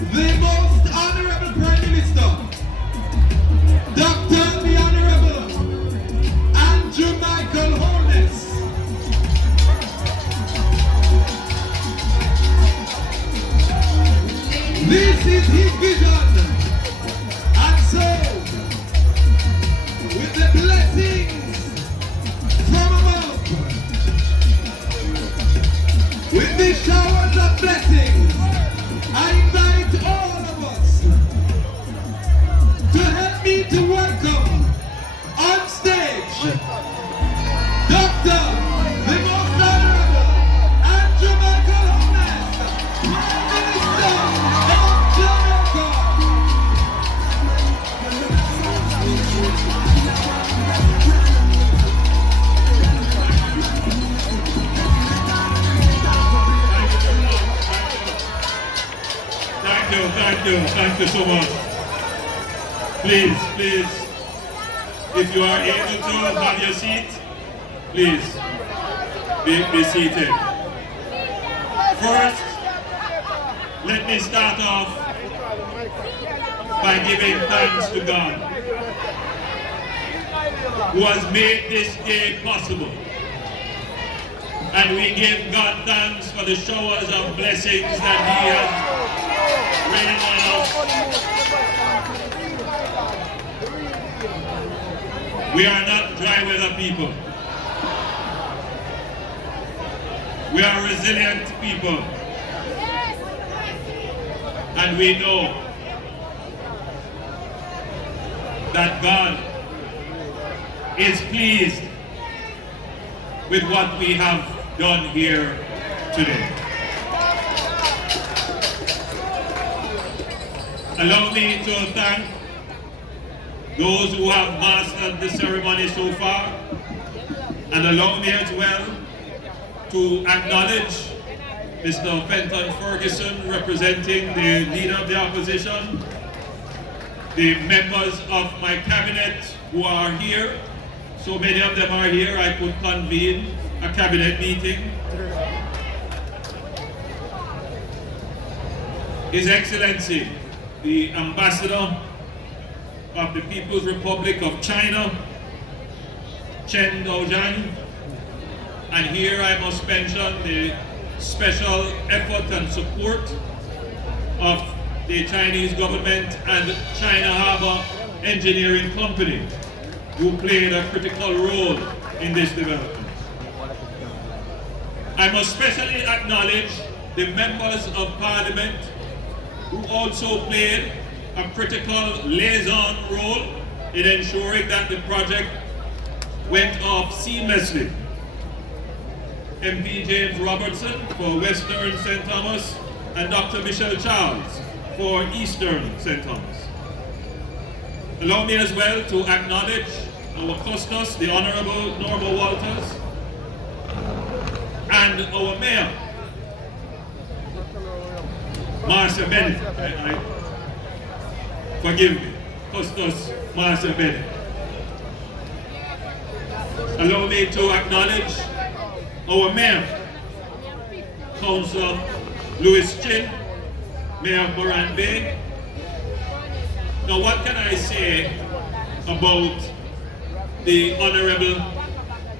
the most honorable Prime Minister, Dr. the Honorable Michael Holness. This is his vision, and so, with the blessings from above, with the showers of blessings, I invite all of us to help me to welcome on stage Dr. the Most Honorable Andrew Michael Holness, Prime Minister of Jamaica. Thank you so much. Please, if you are able to have your seat, please be seated. First, let me start off by giving thanks to God, who has made this day possible. And we give God thanks for the showers of blessings that He has rained on us. We are not dry weather people. We are resilient people. And we know that God is pleased with what we have done here today. Allow me to thank those who have mastered the ceremony so far, and allow me as well to acknowledge Mr. Fenton Ferguson, representing the Leader of the Opposition, the members of my cabinet who are here. So many of them are here, I could convene a cabinet meeting. His Excellency, the Ambassador of the People's Republic of China, Chen Daozhan, and here I must mention the special effort and support of the Chinese government and China Harbour Engineering Company, who played a critical role in this development. I must especially acknowledge the members of Parliament who also played a critical liaison role in ensuring that the project went off seamlessly. MP James Robertson for Western St. Thomas and Dr. Michelle Charles for Eastern St. Thomas. Allow me as well to acknowledge our custos, the Honorable Norma Walters, and our Mayor, Marcia Bennett. Forgive me, Custos Marcia Bennett. Allow me to acknowledge our Mayor, Councillor Louis Chin, Mayor of Moran Bay. Now what can I say about the Honorable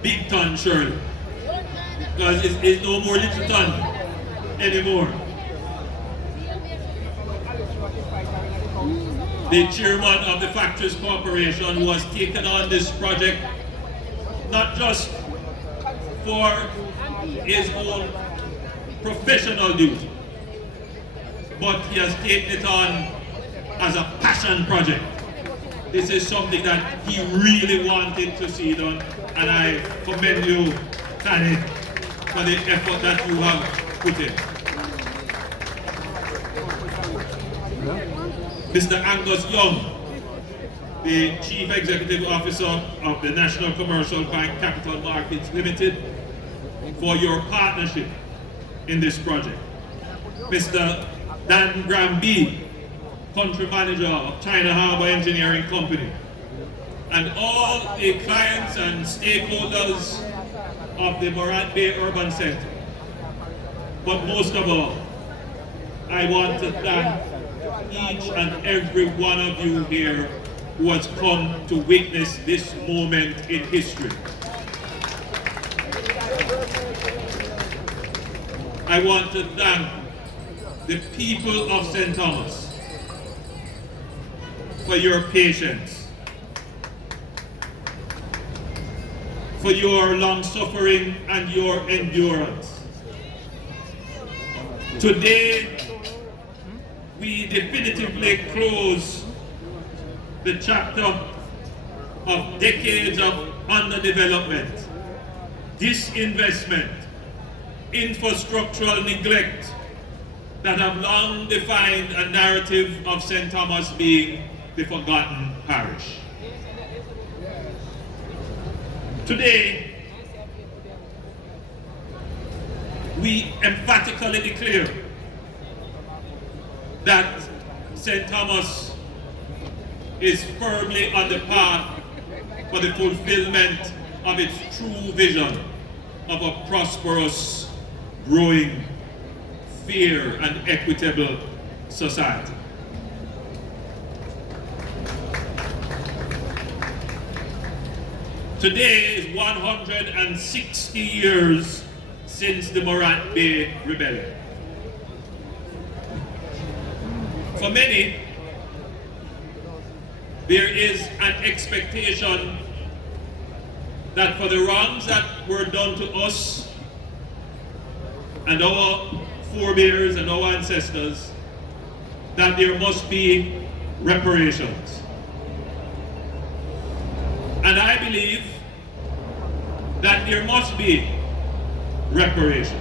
Big Ton Shirley? Because it's no more Little Ton anymore. The chairman of the Factories Corporation, who has taken on this project not just for his own professional duty, but he has taken it on as a passion project. This is something that he really wanted to see done, and I commend you, Tanit, for the effort that you have put in. Mr. Angus Young, the Chief Executive Officer of the National Commercial Bank Capital Markets Limited, for your partnership in this project. Mr. Dan Gramby, Country Manager of China Harbour Engineering Company, and all the clients and stakeholders of the Moran Bay Urban Centre. But most of all, I want to thank each and every one of you here who has come to witness this moment in history. I want to thank the people of St. Thomas for your patience, for your long suffering and your endurance. Today, we definitively close the chapter of decades of underdevelopment, disinvestment, infrastructural neglect that have long defined a narrative of St. Thomas being the forgotten parish. Today, we emphatically declare that St. Thomas is firmly on the path for the fulfillment of its true vision of a prosperous, growing, fair, and equitable society. Today is 160 years since the Morant Bay Rebellion. For many, there is an expectation that for the wrongs that were done to us and our forebears and our ancestors, that there must be reparations. And I believe that there must be reparations.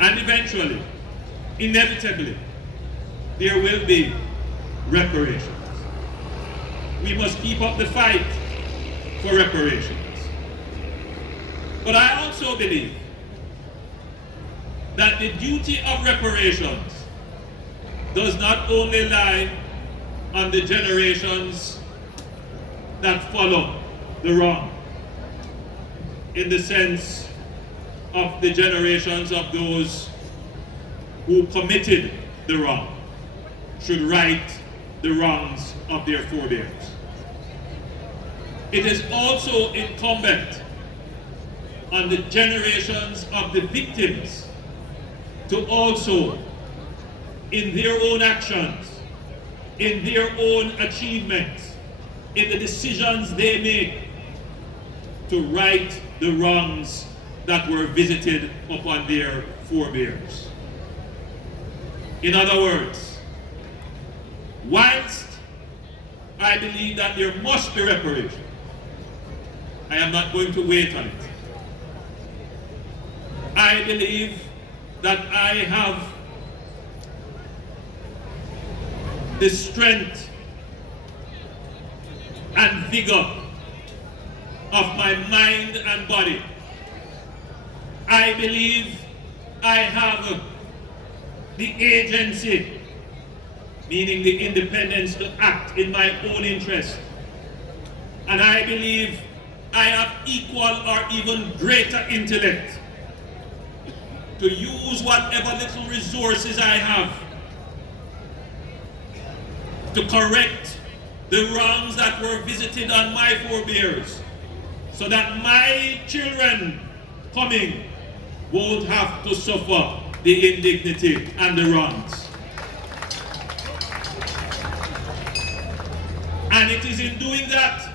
And eventually, inevitably, there will be reparations. We must keep up the fight for reparations. But I also believe that the duty of reparations does not only lie on the generations that follow the wrong, in the sense of the generations of those who committed the wrong should right the wrongs of their forebears. It is also incumbent on the generations of the victims to also, in their own actions, in their own achievements, in the decisions they make, to right the wrongs that were visited upon their forebears. In other words, whilst I believe that there must be reparation, I am not going to wait on it. I believe that I have the strength and vigor of my mind and body. I believe I have the agency, meaning the independence to act in my own interest. And I believe I have equal or even greater intellect to use whatever little resources I have to correct the wrongs that were visited on my forebears, so that my children coming won't have to suffer the indignity and the wrongs. And it is in doing that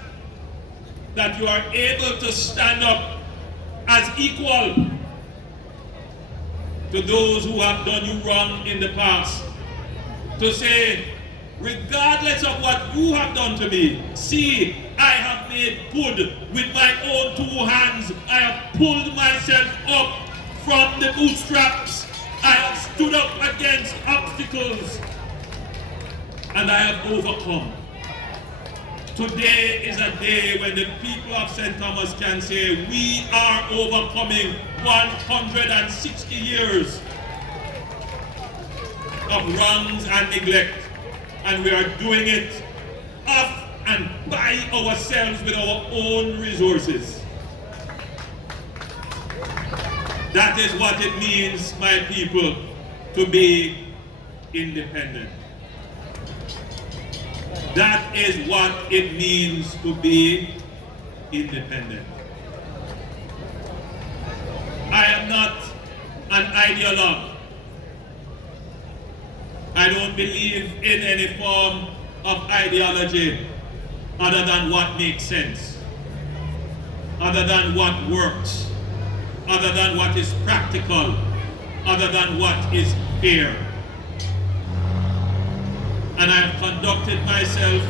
that you are able to stand up as equal to those who have done you wrong in the past, to say, regardless of what you have done to me, see, I have made good with my own 2 hands. I have pulled myself up from the bootstraps. I have stood up against obstacles, and I have overcome. Today is a day when the people of St. Thomas can say, we are overcoming 160 years of wrongs and neglect. And we are doing it of and by ourselves with our own resources. That is what it means, my people, to be independent. That is what it means to be independent. I am not an ideologue. I don't believe in any form of ideology other than what makes sense, other than what works, other than what is practical, other than what is fair. And I have conducted myself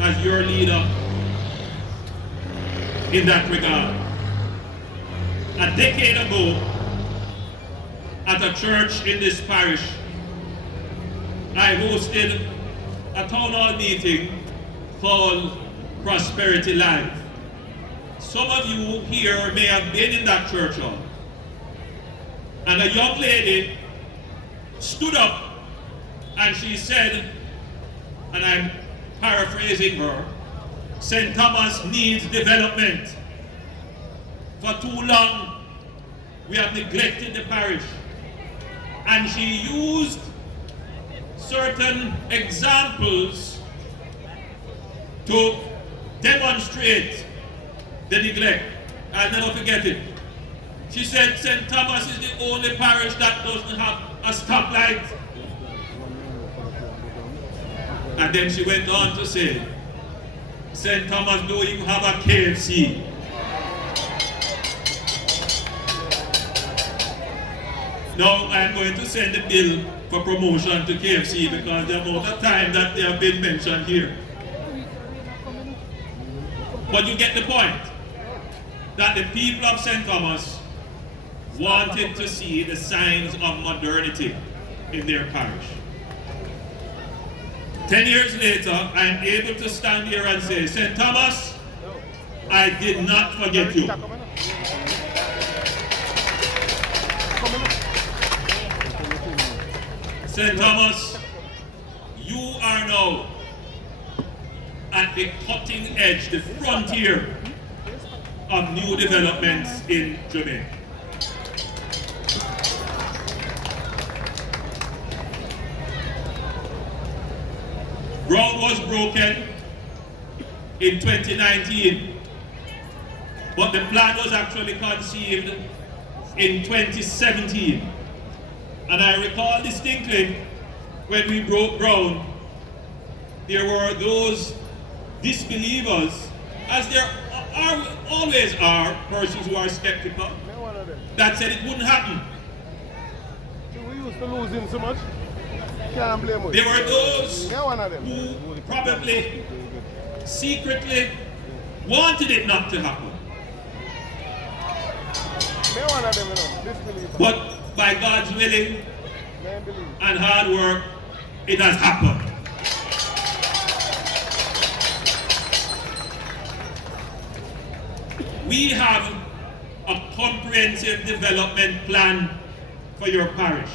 as your leader in that regard. A decade ago, at a church in this parish, I hosted a town hall meeting called Prosperity Live. Some of you here may have been in that church hall. And a young lady stood up and she said, and I'm paraphrasing her, St. Thomas needs development. For too long, we have neglected the parish. And she used certain examples to demonstrate the neglect. I'll never forget it. She said St. Thomas is the only parish that doesn't have a stoplight. And then she went on to say, St. Thomas don't even have a KFC. Now I'm going to send a bill for promotion to KFC because the amount of time that they have been mentioned here. But you get the point that the people of St. Thomas wanted to see the signs of modernity in their parish. 10 years later, I'm able to stand here and say, St. Thomas, I did not forget you. St. Thomas, you are now at the cutting edge, the frontier of new developments in Jamaica. Ground was broken in 2019, but the plan was actually conceived in 2017. And I recall distinctly when we broke ground, there were those disbelievers, as there always are persons who are skeptical, that said it wouldn't happen. We used to lose him so much. Can't blame us. There were those who probably secretly wanted it not to happen. But by God's willing and hard work, it has happened. We have a comprehensive development plan for your parish.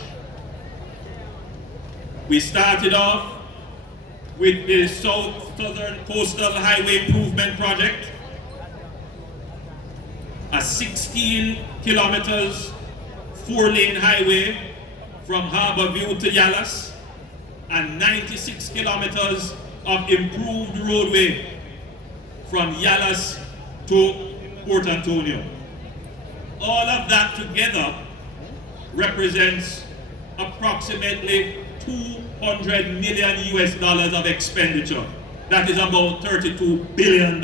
We started off with the Southern Coastal Highway Improvement Project, a 16 kilometers 4-lane highway from Harborview to Yallas, and 96 kilometers of improved roadway from Yallas to Port Antonio. All of that together represents approximately $200 million US of expenditure. That is about $32 billion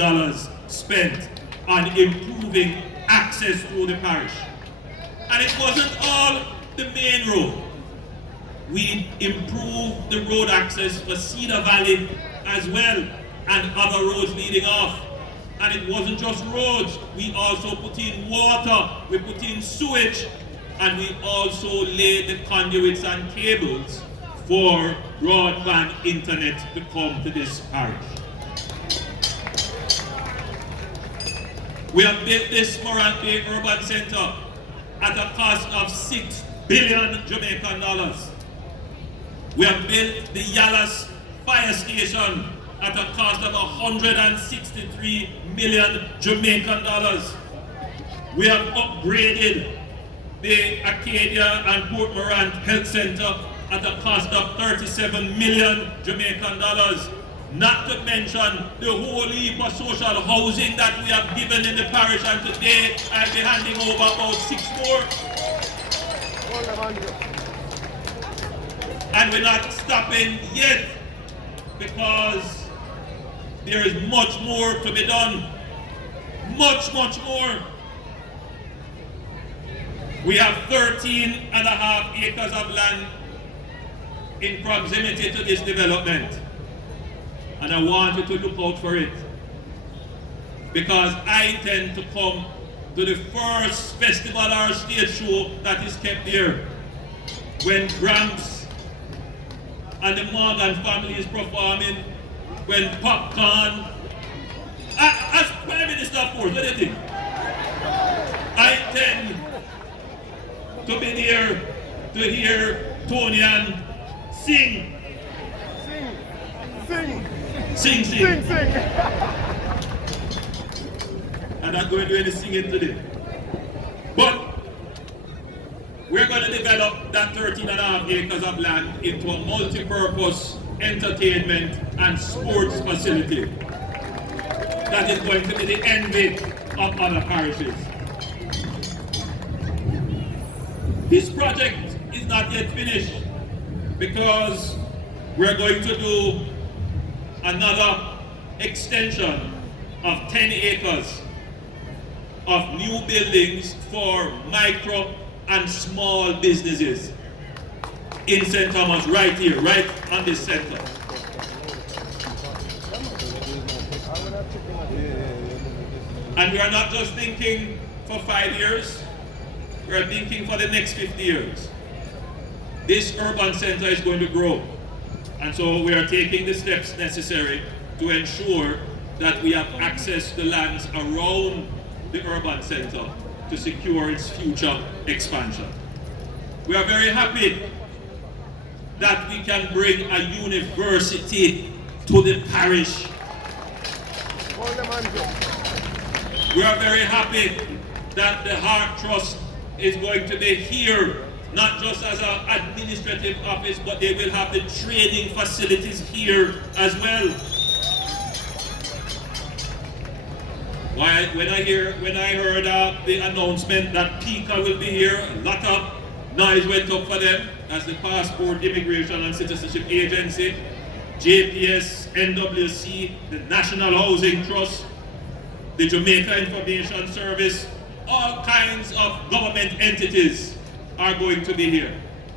spent on improving access to the parish. And it wasn't all the main road. We improved the road access for Cedar Valley as well, and other roads leading off. And it wasn't just roads, we also put in water, we put in sewage, and we also laid the conduits and cables for broadband internet to come to this parish. We have built this Morante Urban Center at a cost of $6 billion Jamaican dollars. We have built the Yallas Fire Station at a cost of $163 million Jamaican dollars. We have upgraded the Acadia and Port Morant Health Center at a cost of 37 million Jamaican dollars. Not to mention the whole heap of social housing that we have given in the parish, and today I'll be handing over about 6 more. And we're not stopping yet, because there is much more to be done. Much more. We have 13.5 acres of land in proximity to this development. And I want you to look out for it, because I intend to come to the first festival or stage show that is kept there, when Gramps and the Morgan family is performing, when Popcorn, as Prime Minister of course, what do you think? I intend to be there to hear Tony and sing. Sing. I'm not going to do any singing today. But we're going to develop that 13.5 acres of land into a multi-purpose entertainment and sports facility that is going to be the envy of other parishes. This project is not yet finished, because we're going to do another extension of 10 acres of new buildings for micro and small businesses in St. Thomas, right here, right on this center. And we are not just thinking for 5 years, we are thinking for the next 50 years. This urban center is going to grow. And so we are taking the steps necessary to ensure that we have access to lands around the urban center to secure its future expansion. We are very happy that we can bring a university to the parish. We are very happy that the Heart Trust is going to be here, not just as an administrative office, but they will have the training facilities here as well. When I heard the announcement that PICA will be here, a lot of noise went up for them. That's the Passport, Immigration and Citizenship Agency, JPS, NWC, the National Housing Trust, the Jamaica Information Service, all kinds of government entities are going to be here.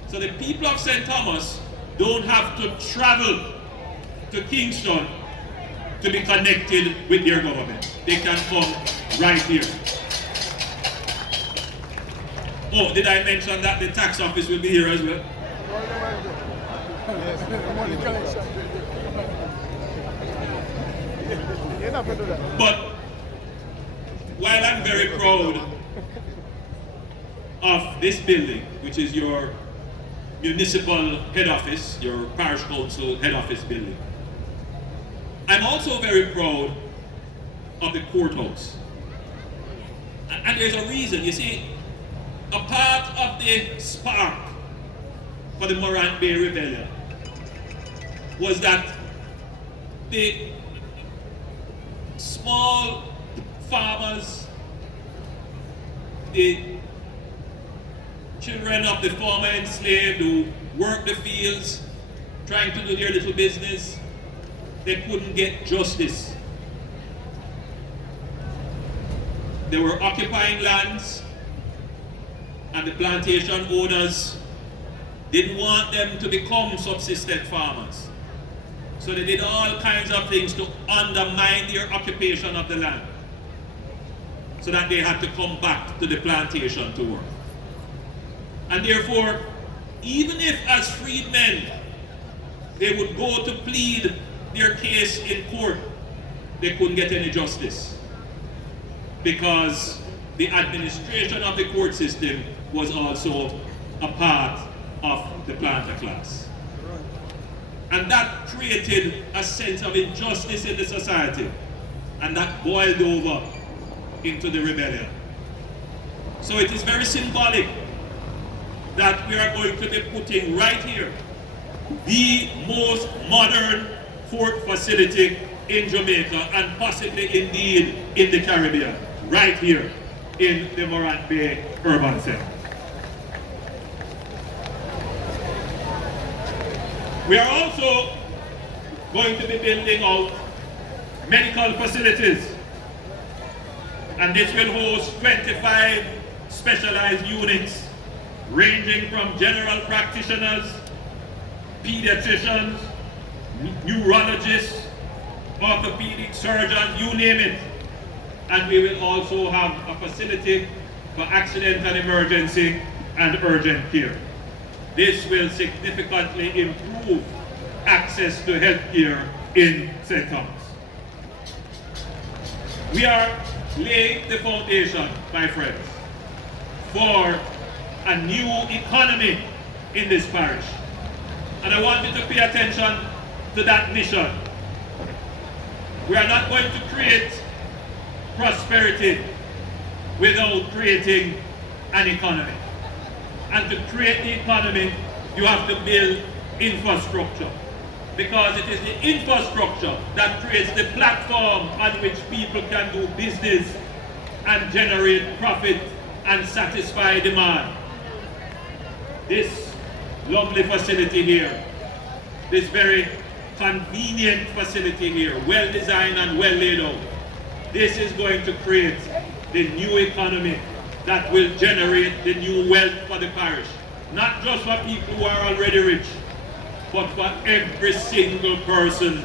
So the people of St. Thomas don't have to travel to Kingston to be connected with their government. They can come right here. Oh, did I mention that the tax office will be here as well? But while I'm very proud of this building, which is your municipal head office, your parish council head office building, I'm also very proud of the courthouse. And there's a reason. You see, a part of the spark for the Morant Bay Rebellion was that the small farmers, the children of the former enslaved who worked the fields, trying to do their little business, they couldn't get justice. They were occupying lands, and the plantation owners didn't want them to become subsistence farmers. So they did all kinds of things to undermine their occupation of the land, so that they had to come back to the plantation to work. And therefore, even if as freedmen they would go to plead their case in court, they couldn't get any justice, because the administration of the court system was also a part of the planter class. And that created a sense of injustice in the society, and that boiled over into the rebellion. So it is very symbolic that we are going to be putting right here the most modern port facility in Jamaica and possibly indeed in the Caribbean, right here in the Morant Bay Urban Center. We are also going to be building out medical facilities, and this will host 25 specialized units ranging from general practitioners, pediatricians, neurologists, orthopedic surgeons, you name it. And we will also have a facility for accident and emergency and urgent care. This will significantly improve access to healthcare in St. Thomas. We are laying the foundation, my friends, for a new economy in this parish. And I want you to pay attention to that mission. We are not going to create prosperity without creating an economy. And to create the economy, you have to build infrastructure. Because it is the infrastructure that creates the platform on which people can do business and generate profit and satisfy demand. This lovely facility here, this very convenient facility here, well designed and well laid out, this is going to create the new economy that will generate the new wealth for the parish. Not just for people who are already rich, but for every single person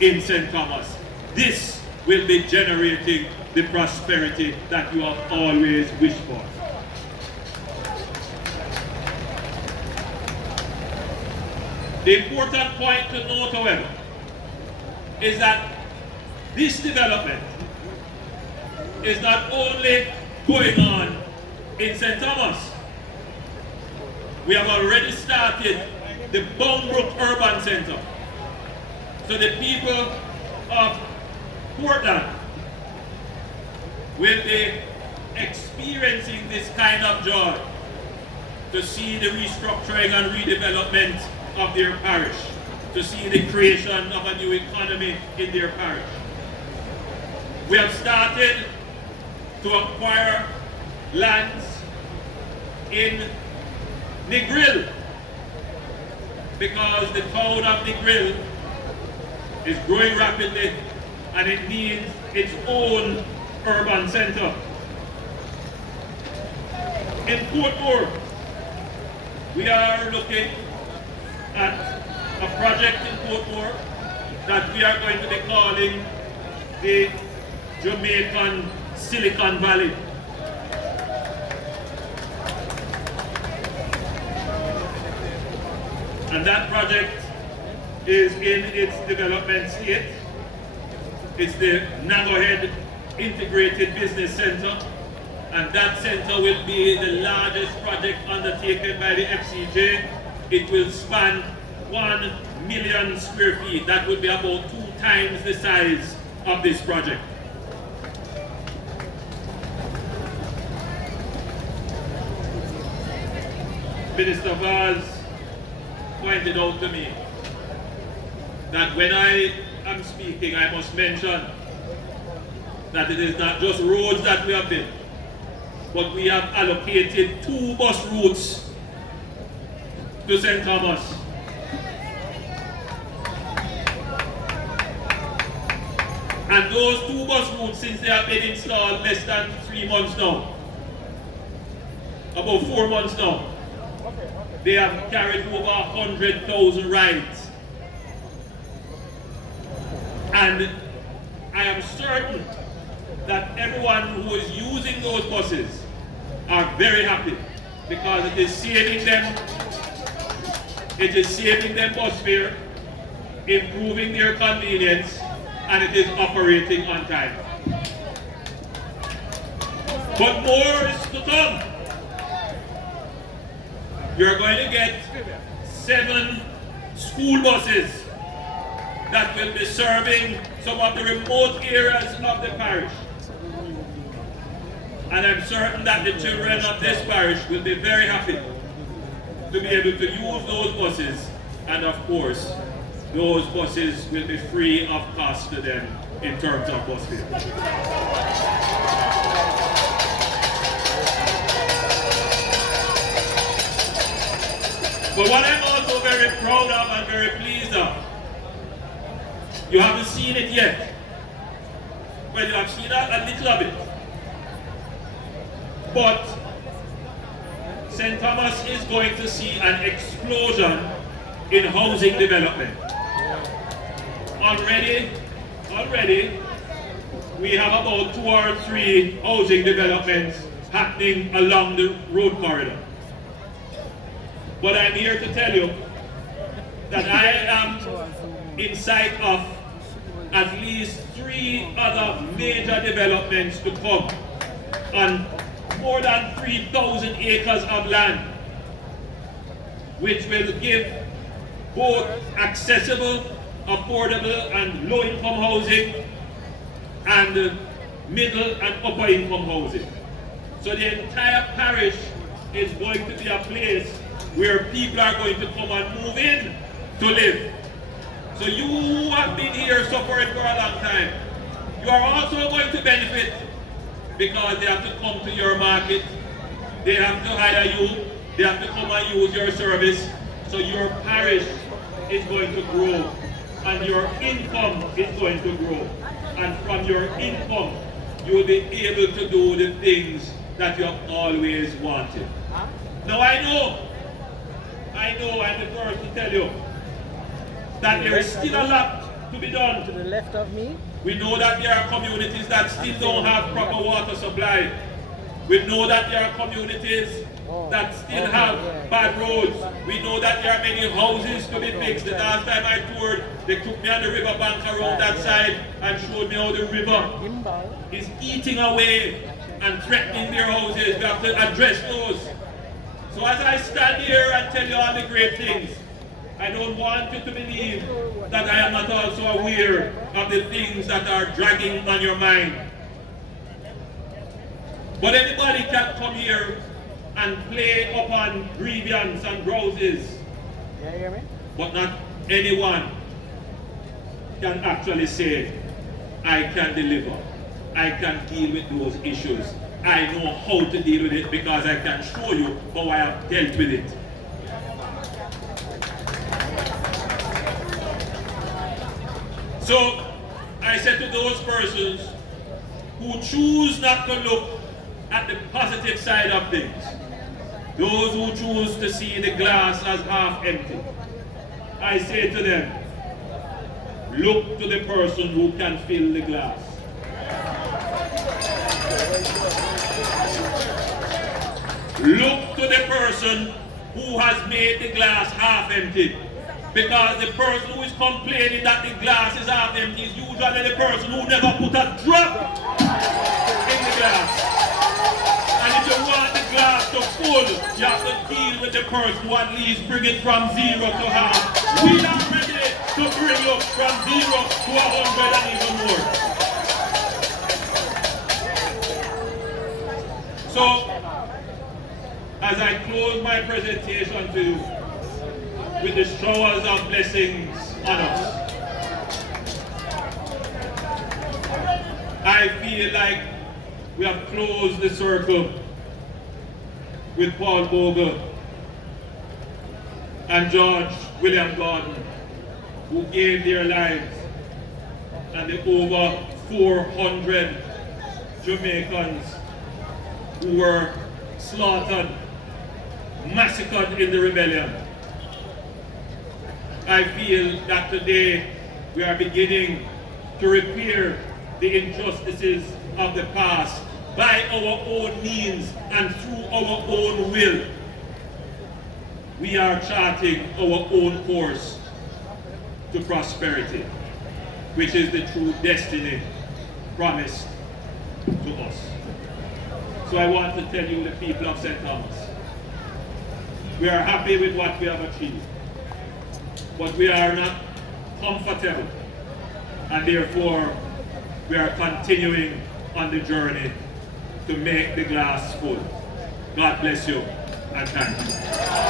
in St. Thomas. This will be generating the prosperity that you have always wished for. The important point to note, however, is that this development is not only going on in St. Thomas. We have already started the Mbuc Urban Center. So the people of Portland will be experiencing this kind of joy to see the restructuring and redevelopment of their parish, to see the creation of a new economy in their parish. We have started to acquire lands in Negril, because the town of Negril is growing rapidly and it needs its own urban center. In Portmore, we are looking at a project in Portmore that we are going to be calling the Jamaican Silicon Valley. And that project is in its development state. It's the Nangohead Integrated Business Center, and that center will be the largest project undertaken by the FCJ. It will span 1 million square feet. That would be about 2 times the size of this project. Minister Vaz pointed out to me that when I am speaking, I must mention that it is not just roads that we have built, but we have allocated 2 bus routes to St. Thomas. And those 2 bus routes, since they have been installed less than 3 months now, about 4 months now, they have carried over 100,000 rides. And I am certain that everyone who is using those buses are very happy, because it is saving them bus fare, improving their convenience, and it is operating on time. But more is to come. You're going to get 7 school buses that will be serving some of the remote areas of the parish. And I'm certain that the children of this parish will be very happy to be able to use those buses And of course, those buses will be free of cost to them in terms of bus fare. But what I'm also very proud of and very pleased of, you haven't seen it yet. Well, you have seen a little of it. But St. Thomas is going to see an explosion in housing development. Already, we have about 2 or 3 housing developments happening along the road corridor. But I'm here to tell you that I am in sight of at least 3 other major developments to come on more than 3,000 acres of land, which will give both accessible, affordable and low-income housing and middle and upper-income housing. So the entire parish is going to be a place where people are going to come and move in to live. So you have been here suffering for a long time. You are also going to benefit because they have to come to your market, they have to hire you, they have to come and use your service. So your parish is going to grow and your income is going to grow. And from your income, you will be able to do the things that you have always wanted. Now I know, I'm the first to tell you that there is still a lot to be done. To the left of me. We know that there are communities that still don't have proper water supply. We know that there are communities that still have bad roads. We know that there are many houses to be fixed. The last time I toured, they took me on the river bank around that side and showed me how the river is eating away and threatening their houses. We have to address those. So as I stand here and tell you all the great things, I don't want you to believe that I am not also aware of the things that are dragging on your mind. But anybody can come here and play upon grievance and grouses. Yeah, you hear me? But not anyone can actually say, I can deliver. I can deal with those issues. I know how to deal with it because I can show you how I have dealt with it. So, I said to those persons who choose not to look at the positive side of things, those who choose to see the glass as half empty, I say to them, look to the person who can fill the glass. Look to the person who has made the glass half empty. Because the person who is complaining that the glass is half empty is usually the person who never put a drop in the glass. And if you want the glass to full, you have to deal with the person who at least bring it from 0 to half. We are ready to bring you from 0 to 100 and even more. So, as I close my presentation to you, with the showers of blessings on us, I feel like we have closed the circle with Paul Bogle and George William Gordon, who gave their lives, and the over 400 Jamaicans who were slaughtered, massacred in the rebellion. I feel that today we are beginning to repair the injustices of the past by our own means and through our own will. We are charting our own course to prosperity, which is the true destiny promised to us. So I want to tell you, the people of St. Thomas, we are happy with what we have achieved, but we are not comfortable, and therefore we are continuing on the journey to make the glass full. God bless you, and thank you.